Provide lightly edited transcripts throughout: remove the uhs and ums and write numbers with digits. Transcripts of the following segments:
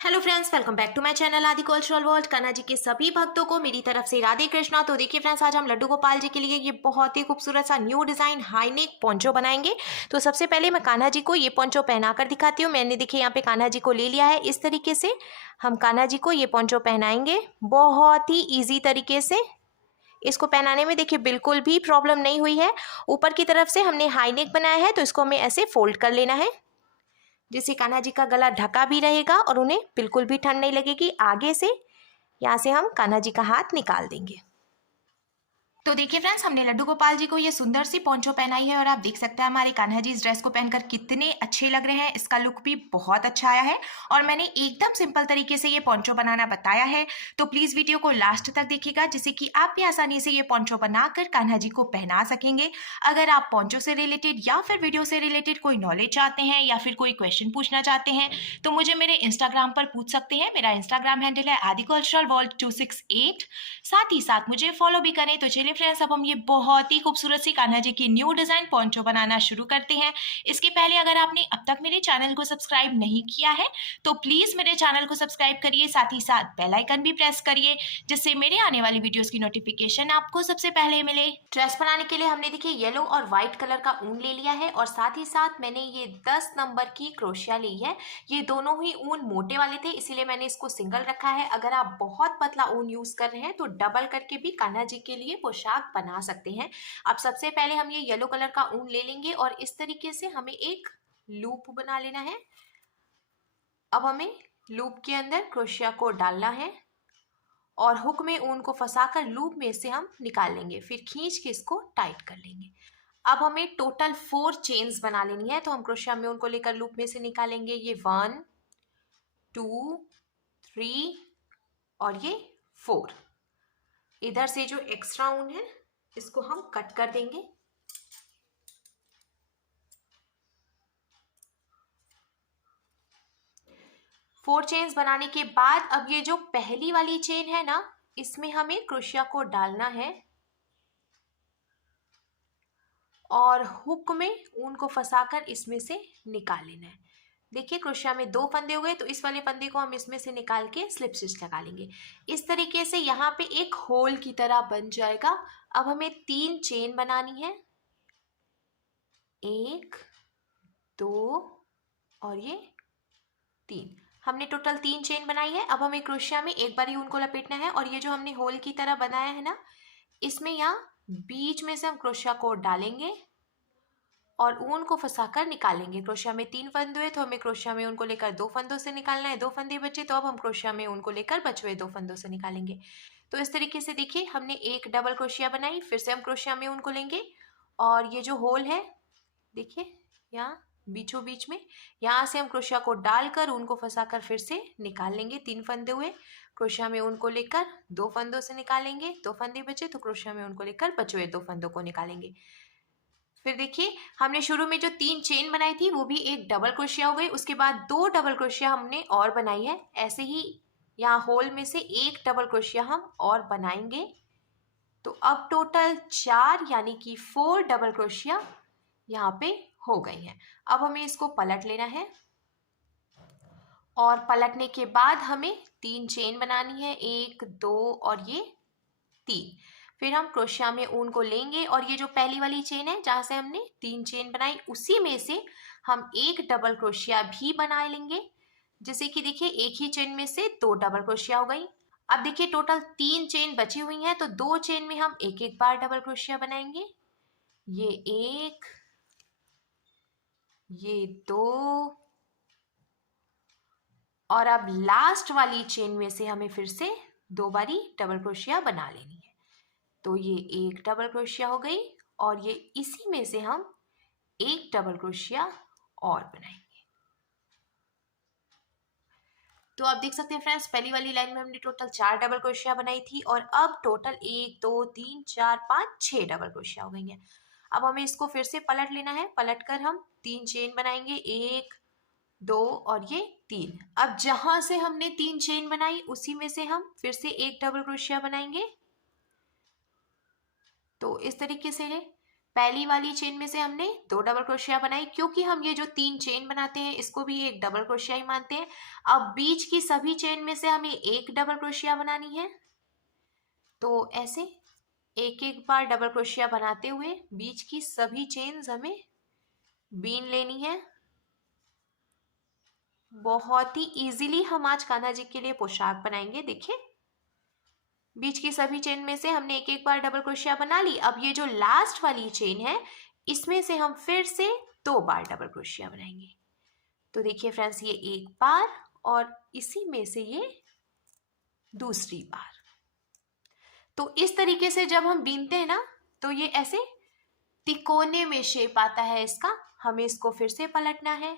Hello friends, welcome back to my channel Adi cultural world. Kanha ji के सभी भक्तों को मेरी तरफ से राधे कृष्णा। तो देखिए फ्रेंड्स, आज हम लड्डू गोपाल जी के लिए ये बहुत ही खूबसूरत सा new design high neck poncho बनाएंगे। तो सबसे पहले मैं कान्हा जी को ये पोंचो पहनाकर दिखाती हूँ। मैंने देखिए यहाँ पे कान्हा जी को ले लिया है। इस तरीके से हम कान्हा जी को ये पोंचो पहनाएंगे बहुत ही ईजी तरीके से। इसको पहनाने में देखिए बिल्कुल भी प्रॉब्लम नहीं हुई है। ऊपर की तरफ से हमने हाई नेक बनाया है, तो इसको हमें ऐसे फोल्ड कर लेना है जिससे कान्हा जी का गला ढका भी रहेगा और उन्हें बिल्कुल भी ठंड नहीं लगेगी। आगे से यहाँ से हम कान्हा जी का हाथ निकाल देंगे। तो देखिए फ्रेंड्स, हमने लड्डू गोपाल जी को ये सुंदर सी पोंचो पहनाई है और आप देख सकते हैं हमारे कान्हा जी इस ड्रेस को पहनकर कितने अच्छे लग रहे हैं। इसका लुक भी बहुत अच्छा आया है और मैंने एकदम सिंपल तरीके से ये पोंचो बनाना बताया है। तो प्लीज वीडियो को लास्ट तक देखिएगा जिससे कि आप भी आसानी से ये पोंचो बनाकर कान्हा जी को पहना सकेंगे। अगर आप पोंचो से रिलेटेड या फिर वीडियो से रिलेटेड कोई नॉलेज चाहते हैं या फिर कोई क्वेश्चन पूछना चाहते हैं तो मुझे मेरे इंस्टाग्राम पर पूछ सकते हैं। मेरा इंस्टाग्राम हैंडल है आदि कल्चरल वर्ल्ड 268। साथ ही साथ मुझे फॉलो भी करें। तो चलिए फ्रेंड्स, अब हम ये बहुत ही खूबसूरत सी कान्हा जी की न्यू डिजाइन पोंचो बनाना शुरू करते हैं। इसके पहले अगर आपने अब तक मेरे चैनल को सब्सक्राइब नहीं किया है तो प्लीज मेरे चैनल को सब्सक्राइब करिए, साथ ही साथ बेल आइकन भी प्रेस करिए जिससे मेरे आने वाली वीडियोस की नोटिफिकेशन आपको सबसे पहले मिले। ड्रेस बनाने के लिए हमने देखिए येलो और व्हाइट कलर का ऊन ले लिया है और साथ ही साथ मैंने ये 10 नंबर की क्रोशिया ली है। ये दोनों ही ऊन मोटे वाले थे, इसीलिए मैंने इसको सिंगल रखा है। अगर आप बहुत पतला ऊन यूज कर रहे हैं तो डबल करके भी कान्हा जी के लिए पोशाक बना सकते हैं। अब सबसे पहले हम ये येलो कलर का ऊन ले लेंगे और इस तरीके से हमें एक लूप बना लेना है। अब हमें लूप के अंदर क्रोशिया को डालना है और हुक में ऊन को फंसाकर लूप में से हम निकाल लेंगे, फिर खींच के इसको टाइट कर लेंगे। अब हमें टोटल 4 चेन्स बना लेनी है। तो हम क्रोशिया में ऊन को लेकर लूप में से निकालेंगे। ये 1 2 3 और ये 4। इधर से जो एक्स्ट्रा ऊन है इसको हम कट कर देंगे। फोर चेन्स बनाने के बाद अब ये जो पहली वाली चेन है ना, इसमें हमें क्रोशिया को डालना है और हुक में ऊन को फंसाकर इसमें से निकाल लेना है। देखिए क्रोशिया में 2 फंदे हो गए, तो इस वाले फंदे को हम इसमें से निकाल के स्लिप स्टिच लगा लेंगे। इस तरीके से यहाँ पे एक होल की तरह बन जाएगा। अब हमें 3 चेन बनानी है, 1 2 और ये 3। हमने टोटल 3 चेन बनाई है। अब हमें क्रोशिया में एक बार ही उनको लपेटना है और ये जो हमने होल की तरह बनाया है ना, इसमें यहाँ बीच में से हम क्रोशिया को डालेंगे और ऊन को फंसाकर निकालेंगे। क्रोशिया में 3 फंदे हुए तो हमें क्रोशिया में ऊन को लेकर 2 फंदों से निकालना है। 2 फंदे बचे तो अब हम क्रोशिया में ऊन को लेकर बचे हुए 2 फंदों से निकालेंगे। तो इस तरीके से देखिए हमने एक डबल क्रोशिया बनाई, फिर से हम क्रोशिया में ऊन को लेंगे और ये जो होल है देखिए यहाँ बीचों बीच में, यहाँ से हम क्रोशिया को डालकर ऊन को फंसाकर फिर से निकाल लेंगे। 3 फंदे हुए, क्रोशिया में ऊन को लेकर 2 फंदों से निकालेंगे। 2 फंदे बचे तो क्रोशिया में ऊन को लेकर बचे हुए 2 फंदों को निकालेंगे। फिर देखिए हमने शुरू में जो 3 चेन बनाई थी वो भी एक डबल क्रोशिया हो गई। उसके बाद 2 डबल क्रोशिया हमने और बनाई है। ऐसे ही यहाँ होल में से एक डबल क्रोशिया हम और बनाएंगे। तो अब टोटल 4 यानी कि 4 डबल क्रोशिया यहाँ पे हो गई हैं। अब हमें इसको पलट लेना है और पलटने के बाद हमें 3 चेन बनानी है, 1 2 और ये 3। फिर हम क्रोशिया में ऊन को लेंगे और ये जो पहली वाली चेन है जहाँ से हमने 3 चेन बनाई उसी में से हम एक डबल क्रोशिया भी बना लेंगे। जैसे कि देखिए एक ही चेन में से 2 डबल क्रोशिया हो गई। अब देखिए टोटल 3 चेन बची हुई हैं, तो 2 चेन में हम एक एक बार डबल क्रोशिया बनाएंगे। ये 1, ये 2 और अब लास्ट वाली चेन में से हमें फिर से 2 बारी डबल क्रोशिया बना लेनी है। तो ये एक डबल क्रोशिया हो गई और ये इसी में से हम एक डबल क्रोशिया और बनाएंगे। तो आप देख सकते हैं फ्रेंड्स, पहली वाली लाइन में हमने टोटल 4 डबल क्रोशिया बनाई थी और अब टोटल 1 2 3 4 5 6 डबल क्रोशिया हो गई हैं। अब हमें इसको फिर से पलट लेना है। पलट कर हम 3 चेन बनाएंगे, 1 2 और ये 3। अब जहां से हमने 3 चेन बनाई उसी में से हम फिर से एक डबल क्रोशिया बनाएंगे। तो इस तरीके से है पहली वाली चेन में से हमने 2 डबल क्रोशिया बनाई, क्योंकि हम ये जो 3 चेन बनाते हैं इसको भी एक डबल क्रोशिया ही मानते हैं। अब बीच की सभी चेन में से हमें एक डबल क्रोशिया बनानी है, तो ऐसे एक एक बार डबल क्रोशिया बनाते हुए बीच की सभी चेन्स हमें बीन लेनी है। बहुत ही इजीली हम आज कान्हा जी के लिए पोशाक बनाएंगे। देखिए, बीच की सभी चेन में से हमने एक एक बार डबल क्रोशिया बना ली। अब ये जो लास्ट वाली चेन है इसमें से हम फिर से 2 बार डबल क्रोशिया बनाएंगे। तो देखिए फ्रेंड्स, ये एक बार और इसी में से ये दूसरी बार। तो इस तरीके से जब हम बीनते हैं ना, तो ये ऐसे तिकोने में शेप आता है इसका। हमें इसको फिर से पलटना है,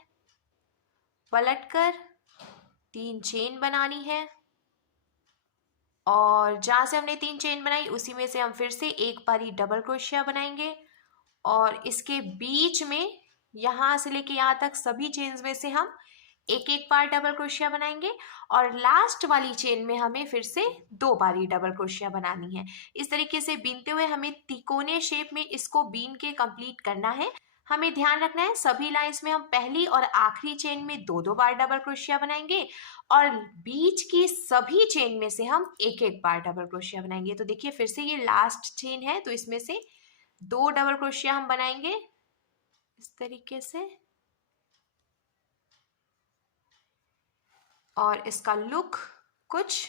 पलटकर 3 चेन बनानी है, और जहाँ से हमने 3 चेन बनाई उसी में से हम फिर से एक बारी डबल क्रोशिया बनाएंगे, और इसके बीच में यहाँ से लेके यहाँ तक सभी चेन्स में से हम एक एक बार डबल क्रोशिया बनाएंगे, और लास्ट वाली चेन में हमें फिर से 2 बारी डबल क्रोशिया बनानी है। इस तरीके से बीनते हुए हमें तिकोने शेप में इसको बीन के कंप्लीट करना है। हमें ध्यान रखना है सभी लाइंस में हम पहली और आखिरी चेन में 2-2 बार डबल क्रोशिया बनाएंगे, और बीच की सभी चेन में से हम एक एक बार डबल क्रोशिया बनाएंगे। तो देखिए, फिर से ये लास्ट चेन है, तो इसमें से 2 डबल क्रोशिया हम बनाएंगे इस तरीके से, और इसका लुक कुछ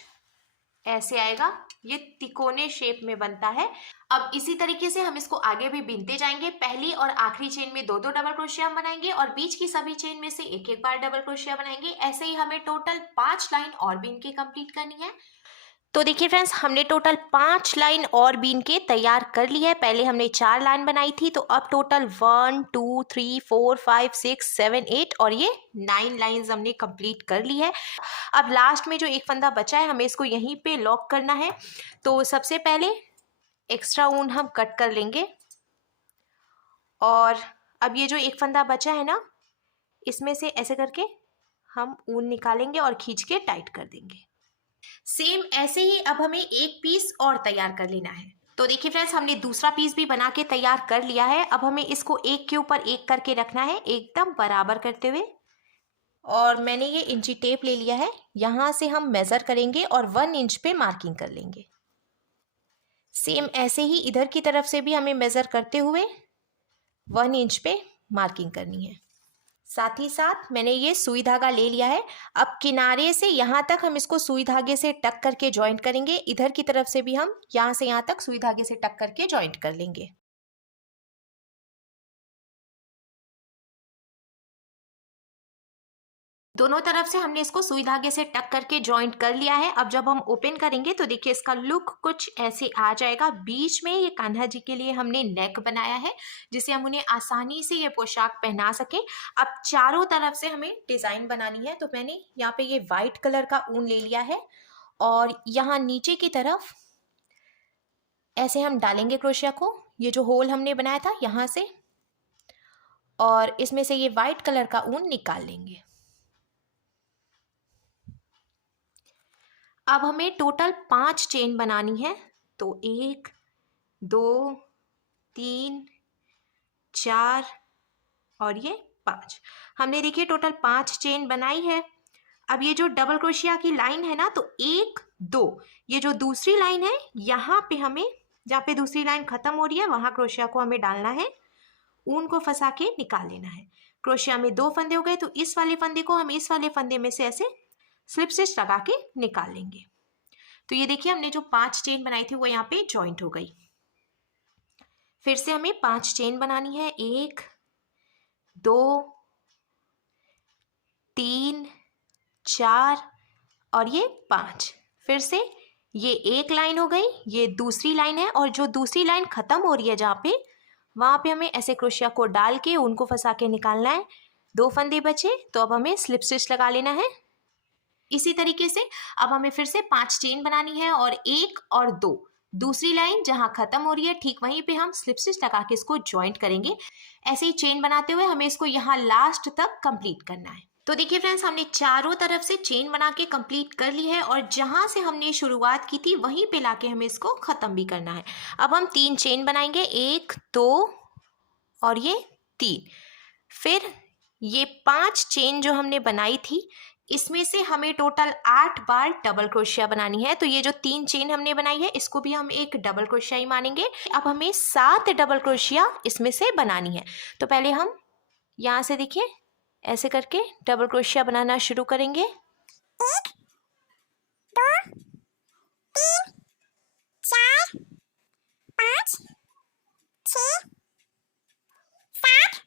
ऐसे आएगा। ये तिकोने शेप में बनता है। अब इसी तरीके से हम इसको आगे भी बीनते जाएंगे। पहली और आखिरी चेन में 2-2 डबल क्रोशिया हम बनाएंगे, और बीच की सभी चेन में से एक एक बार डबल क्रोशिया बनाएंगे। ऐसे ही हमें टोटल 5 लाइन और बीन के कंप्लीट करनी है। तो देखिए फ्रेंड्स, हमने टोटल 5 लाइन और बीन के तैयार कर ली है। पहले हमने 4 लाइन बनाई थी, तो अब टोटल 1 2 3 4 5 6 7 8 और ये 9 लाइंस हमने कंप्लीट कर ली है। अब लास्ट में जो एक फंदा बचा है हमें इसको यहीं पे लॉक करना है। तो सबसे पहले एक्स्ट्रा ऊन हम कट कर लेंगे, और अब ये जो एक फंदा बचा है ना, इसमें से ऐसे करके हम ऊन निकालेंगे और खींच के टाइट कर देंगे। सेम ऐसे ही अब हमें एक पीस और तैयार कर लेना है। तो देखिए फ्रेंड्स, हमने दूसरा पीस भी बना के तैयार कर लिया है। अब हमें इसको एक के ऊपर एक करके रखना है, एकदम बराबर करते हुए। और मैंने ये इंची टेप ले लिया है, यहाँ से हम मेज़र करेंगे और 1 इंच पे मार्किंग कर लेंगे। सेम ऐसे ही इधर की तरफ से भी हमें मेज़र करते हुए 1 इंच पे मार्किंग करनी है। साथ ही साथ मैंने ये सुई धागा ले लिया है। अब किनारे से यहाँ तक हम इसको सुई धागे से टक करके जॉइंट करेंगे। इधर की तरफ से भी हम यहाँ से यहाँ तक सुई धागे से टक करके जॉइंट कर लेंगे। दोनों तरफ से हमने इसको सुई धागे से टक करके जॉइंट कर लिया है। अब जब हम ओपन करेंगे तो देखिए इसका लुक कुछ ऐसे आ जाएगा। बीच में ये कान्हा जी के लिए हमने नेक बनाया है, जिससे हम उन्हें आसानी से ये पोशाक पहना सके। अब चारों तरफ से हमें डिज़ाइन बनानी है, तो मैंने यहाँ पे ये वाइट कलर का ऊन ले लिया है, और यहाँ नीचे की तरफ ऐसे हम डालेंगे क्रोशिया को, ये जो होल हमने बनाया था यहाँ से, और इसमें से ये वाइट कलर का ऊन निकाल लेंगे। अब हमें टोटल 5 चेन बनानी है। तो 1 2 3 4 और ये 5। हमने देखिए टोटल 5 चेन बनाई है। अब ये जो डबल क्रोशिया की लाइन है ना, तो 1 2, ये जो दूसरी लाइन है यहाँ पे हमें, जहाँ पे दूसरी लाइन खत्म हो रही है वहाँ क्रोशिया को हमें डालना है, ऊन को फंसा के निकाल लेना है। क्रोशिया में 2 फंदे हो गए, तो इस वाले फंदे को हम इस वाले फंदे में से ऐसे स्लिप स्टिच लगा के निकाल लेंगे। तो ये देखिए हमने जो 5 चेन बनाई थी वो यहाँ पे जॉइंट हो गई। फिर से हमें 5 चेन बनानी है, 1 2 3 4 और ये 5। फिर से ये एक लाइन हो गई, ये दूसरी लाइन है, और जो दूसरी लाइन खत्म हो रही है जहाँ पे, वहाँ पे हमें ऐसे क्रोशिया को डाल के उनको फंसा के निकालना है। 2 फंदे बचे, तो अब हमें स्लिप स्टिच लगा लेना है। इसी तरीके से अब हमें फिर से 5 चेन बनानी है, और 1 और 2 दूसरी लाइन जहां खत्म हो रही है ठीक वहीं पे हम स्लिप स्टिच लगा के इसको ज्वाइंट करेंगे। ऐसे ही चेन बनाते हुए हमें इसको यहाँ लास्ट तक कंप्लीट करना है। तो देखिए फ्रेंड्स, हमने चारों तरफ से चेन बना के कंप्लीट कर ली है, और जहां से हमने शुरुआत की थी वहीं पे लाके हमें इसको खत्म भी करना है। अब हम 3 चेन बनाएंगे, 1 2 और ये 3। फिर ये 5 चेन जो हमने बनाई थी इसमें से हमें टोटल 8 बार डबल क्रोशिया बनानी है। तो ये जो 3 चेन हमने बनाई है इसको भी हम एक डबल क्रोशिया ही मानेंगे। अब हमें 7 डबल क्रोशिया इसमें से बनानी है। तो पहले हम यहाँ से देखिए ऐसे करके डबल क्रोशिया बनाना शुरू करेंगे। 1 2 3 4 5 6 7।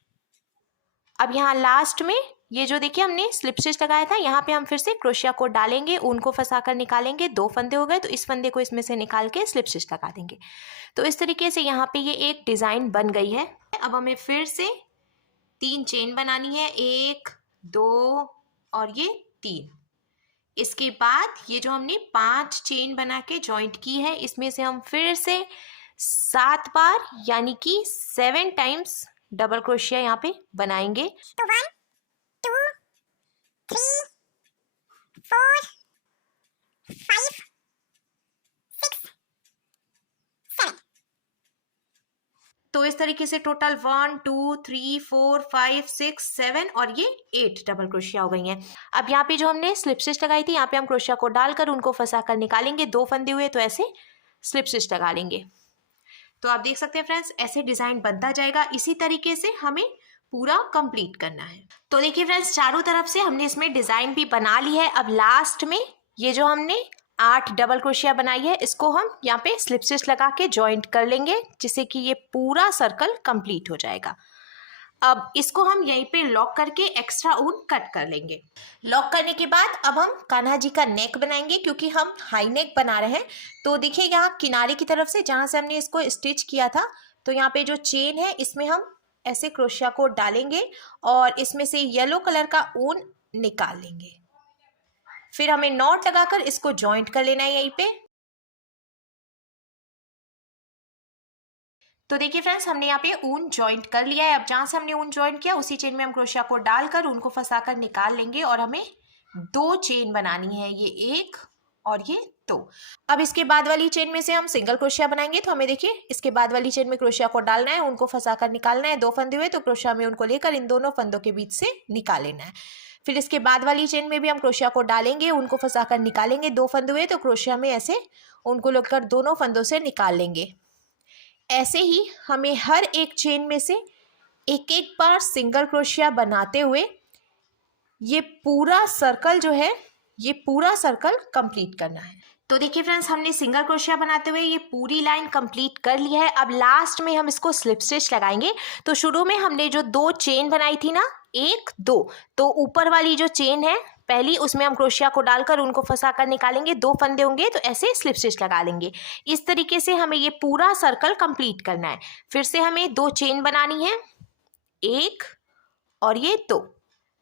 अब यहाँ लास्ट में ये जो देखिए हमने स्लिप स्टिच लगाया था यहाँ पे हम फिर से क्रोशिया को डालेंगे, ऊन को फंसाकर निकालेंगे। 2 फंदे हो गए तो इस फंदे को इसमें से निकाल के स्लिप स्टिच लगा देंगे। तो इस तरीके से यहाँ पे ये एक डिज़ाइन बन गई है। अब हमें फिर से 3 चेन बनानी है, 1 2 और ये 3। इसके बाद ये जो हमने 5 चेन बना के जॉइंट की है इसमें से हम फिर से 7 बार यानी कि 7 टाइम्स डबल क्रोशिया यहाँ पे बनाएंगे। तो 1 2 3 4 5 6 7। तो इस तरीके से टोटल 1 2 3 4 5 6 7 और ये 8 डबल क्रोशिया हो गई हैं। अब यहाँ पे जो हमने स्लिप स्टिच लगाई थी यहाँ पे हम क्रोशिया को डालकर उनको फंसा कर निकालेंगे। 2 फंदे हुए तो ऐसे स्लिप स्टिच लगा लेंगे। तो आप देख सकते हैं फ्रेंड्स ऐसे डिज़ाइन बनता जाएगा। इसी तरीके से हमें पूरा कंप्लीट करना है। तो देखिए फ्रेंड्स चारों तरफ से हमने इसमें डिज़ाइन भी बना ली है। अब लास्ट में ये जो हमने 8 डबल क्रोशिया बनाई है इसको हम यहाँ पे स्लिप स्टिच लगा के जॉइंट कर लेंगे जिससे कि ये पूरा सर्कल कंप्लीट हो जाएगा। अब इसको हम यहीं पे लॉक करके एक्स्ट्रा ऊन कट कर लेंगे। लॉक करने के बाद अब हम कान्हा जी का नेक बनाएंगे क्योंकि हम हाई नेक बना रहे हैं। तो देखिए यहाँ किनारे की तरफ से जहाँ से हमने इसको स्टिच किया था तो यहाँ पे जो चेन है इसमें हम ऐसे क्रोशिया को डालेंगे और इसमें से येलो कलर का ऊन निकाल लेंगे। फिर हमें नॉट लगाकर इसको जॉइंट कर लेना है यहीं पे। तो देखिए फ्रेंड्स हमने यहाँ पे ऊन जॉइंट कर लिया है। अब जहाँ से हमने ऊन जॉइंट किया उसी चेन में हम क्रोशिया को डालकर उनको फंसाकर निकाल लेंगे और हमें 2 चेन बनानी है, ये 1 और ये 2। अब इसके बाद वाली चेन में से हम सिंगल क्रोशिया बनाएंगे। तो हमें देखिए इसके बाद वाली चेन में क्रोशिया को डालना है, उनको फंसाकर निकालना है। 2 फंदे हुए तो क्रोशिया में उनको लेकर इन दोनों फंदों के बीच से निकाल लेना है। फिर इसके बाद वाली चेन में भी हम क्रोशिया को डालेंगे, उनको फंसाकर निकालेंगे। 2 फंदे हुए तो क्रोशिया में ऐसे उनको लेकर दोनों फंदों से निकाल लेंगे। ऐसे ही हमें हर एक चेन में से एक एक बार सिंगल क्रोशिया बनाते हुए ये पूरा सर्कल जो है ये पूरा सर्कल कंप्लीट करना है। तो देखिए फ्रेंड्स हमने सिंगल क्रोशिया बनाते हुए ये पूरी लाइन कंप्लीट कर लिया है। अब लास्ट में हम इसको स्लिप स्टिच लगाएंगे। तो शुरू में हमने जो 2 चेन बनाई थी ना 1 2, तो ऊपर वाली जो चेन है पहली उसमें हम क्रोशिया को डालकर उनको फंसा कर निकालेंगे। 2 फंदे होंगे तो ऐसे स्लिप स्टिच लगा लेंगे। इस तरीके से हमें ये पूरा सर्कल कंप्लीट करना है। फिर से हमें 2 चेन बनानी है, 1 और ये 2।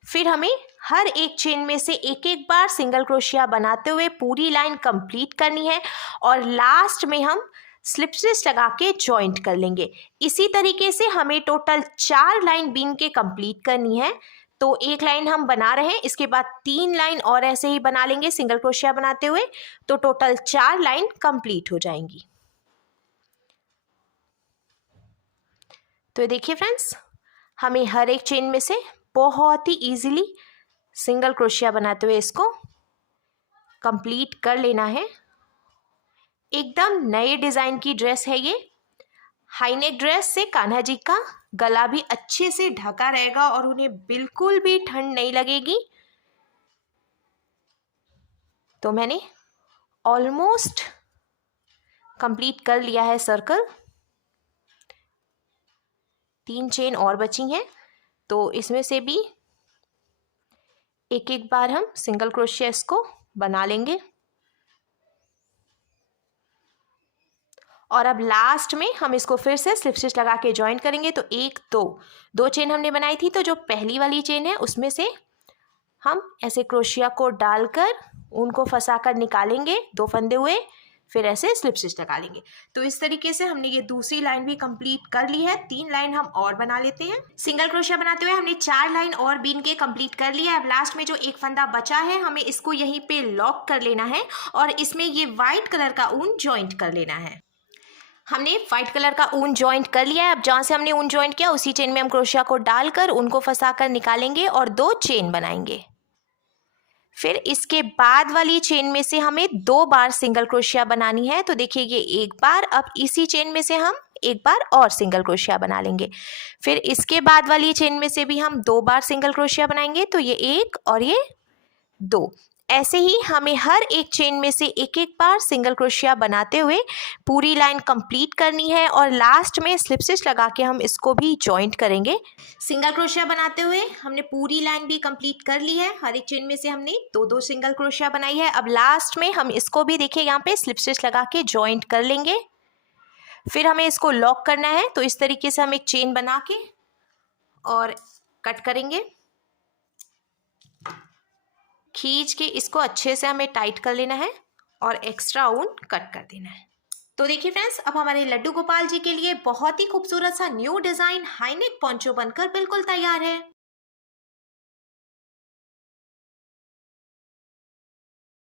फिर हमें हर एक चेन में से एक एक बार सिंगल क्रोशिया बनाते हुए पूरी लाइन कंप्लीट करनी है और लास्ट में हम स्लिप स्टिच लगा के जॉइंट कर लेंगे। इसी तरीके से हमें टोटल 4 लाइन बीन के कंप्लीट करनी है। तो एक लाइन हम बना रहे हैं, इसके बाद 3 लाइन और ऐसे ही बना लेंगे सिंगल क्रोशिया बनाते हुए, तो टोटल 4 लाइन कंप्लीट हो जाएंगी। तो देखिए फ्रेंड्स हमें हर एक चेन में से बहुत ही इजीली सिंगल क्रोशिया बनाते हुए इसको कंप्लीट कर लेना है। एकदम नए डिज़ाइन की ड्रेस है ये। हाई नेक ड्रेस से कान्हा जी का गला भी अच्छे से ढका रहेगा और उन्हें बिल्कुल भी ठंड नहीं लगेगी। तो मैंने ऑलमोस्ट कंप्लीट कर लिया है सर्कल। 3 चेन और बची हैं तो इसमें से भी एक एक बार हम सिंगल क्रोशिया इसको बना लेंगे। और अब लास्ट में हम इसको फिर से स्लिप स्टिच लगा के ज्वाइन करेंगे। तो 1 2 चेन हमने बनाई थी, तो जो पहली वाली चेन है उसमें से हम ऐसे क्रोशिया को डालकर उनको फंसा कर निकालेंगे, 2 फंदे हुए, फिर ऐसे स्लिप स्टिच लगा लेंगे। तो इस तरीके से हमने ये दूसरी लाइन भी कंप्लीट कर ली है। 3 लाइन हम और बना लेते हैं। सिंगल क्रोशिया बनाते हुए हमने 4 लाइन और बीन के कंप्लीट कर लिया है। अब लास्ट में जो एक फंदा बचा है हमें इसको यहीं पे लॉक कर लेना है और इसमें ये वाइट कलर का ऊन जॉइंट कर लेना है। हमने वाइट कलर का ऊन जॉइंट कर लिया है। अब जहाँ से हमने ऊन जॉइंट किया उसी चेन में हम क्रोशिया को डालकर उनको फंसाकर निकालेंगे और 2 चेन बनाएंगे। फिर इसके बाद वाली चेन में से हमें 2 बार सिंगल क्रोशिया बनानी है। तो देखिए ये एक बार, अब इसी चेन में से हम एक बार और सिंगल क्रोशिया बना लेंगे। फिर इसके बाद वाली चेन में से भी हम 2 बार सिंगल क्रोशिया बनाएंगे। तो ये 1 और ये 2। ऐसे ही हमें हर एक चेन में से एक एक बार सिंगल क्रोशिया बनाते हुए पूरी लाइन कंप्लीट करनी है और लास्ट में स्लिप स्टिच लगा के हम इसको भी जॉइंट करेंगे। सिंगल क्रोशिया बनाते हुए हमने पूरी लाइन भी कंप्लीट कर ली है। हर एक चेन में से हमने 2-2 सिंगल क्रोशिया बनाई है। अब लास्ट में हम इसको भी देखिए यहाँ पे स्लिप स्टिच लगा के जॉइंट कर लेंगे। फिर हमें इसको लॉक करना है। तो इस तरीके से हम एक चेन बना के और कट करेंगे। खींच के इसको अच्छे से हमें टाइट कर लेना है और एक्स्ट्रा ऊन कट कर देना है। तो देखिए फ्रेंड्स, अब हमारे लड्डू गोपाल जी के लिए बहुत ही खूबसूरत सा new design high neck poncho बनकर बिल्कुल तैयार है।